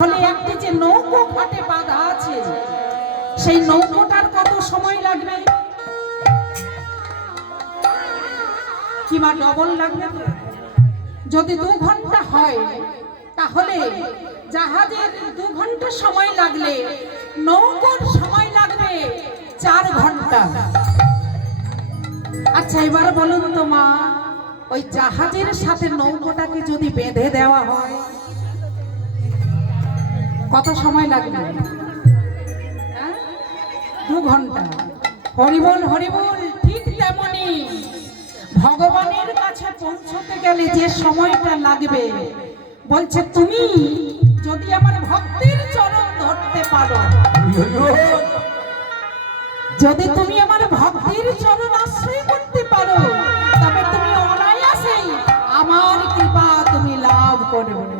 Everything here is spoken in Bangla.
তাহলে একটি যে নৌকো ঘাটে বাঁধা আছে সেই নৌকোটার কত সময় লাগবে? কিংবা ডবল লাগবে? যদি 2 ঘন্টা হয় তাহলে জাহাজের 2 ঘন্টা সময় লাগলে নৌকোর সময় লাগবে 4 ঘন্টা। আচ্ছা এবার বলুন তো মা, ওই জাহাজের সাথে নৌকোটাকে যদি বেঁধে দেওয়া হয় কত সময় লাগবে? 2 ঘন্টা। হরিবল হরিবল। ঠিক তেমনি ভগবানের কাছে পৌঁছতে গেলে যে সময়টা লাগবে, বলছে তুমি যদি আমার ভক্তির চরণ ধরতে পারো, যদি তুমি আমার ভক্তির চরণ আশ্রয় করতে পারো, তবে তুমি অনায়াসেই আমার কৃপা তুমি লাভ করবে।